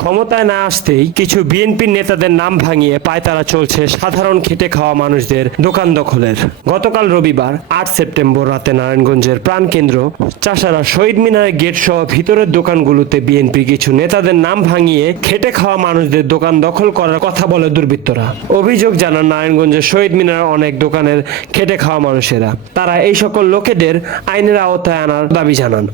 ক্ষমতায় না আসতেই কিছু বিএনপির নেতাদের নাম ভাঙিয়ে পায়তারা চলছে সাধারণ খেটে খাওয়া মানুষদের দোকান দখলের। গতকাল রবিবার, আট সেপ্টেম্বর রাতে নারায়ণগঞ্জের প্রাণকেন্দ্র চাষারা শহীদ মিনারের গেট সহ ভিতরের দোকানগুলোতে বিএনপি কিছু নেতাদের নাম ভাঙিয়ে খেটে খাওয়া মানুষদের দোকান দখল করার কথা বলে দুর্বৃত্তরা। অভিযোগ জানান নারায়ণগঞ্জের শহীদ মিনারের অনেক দোকানের খেটে খাওয়া মানুষেরা। তারা এই সকল লোকেদের আইনের আওতায় আনার দাবি জানান।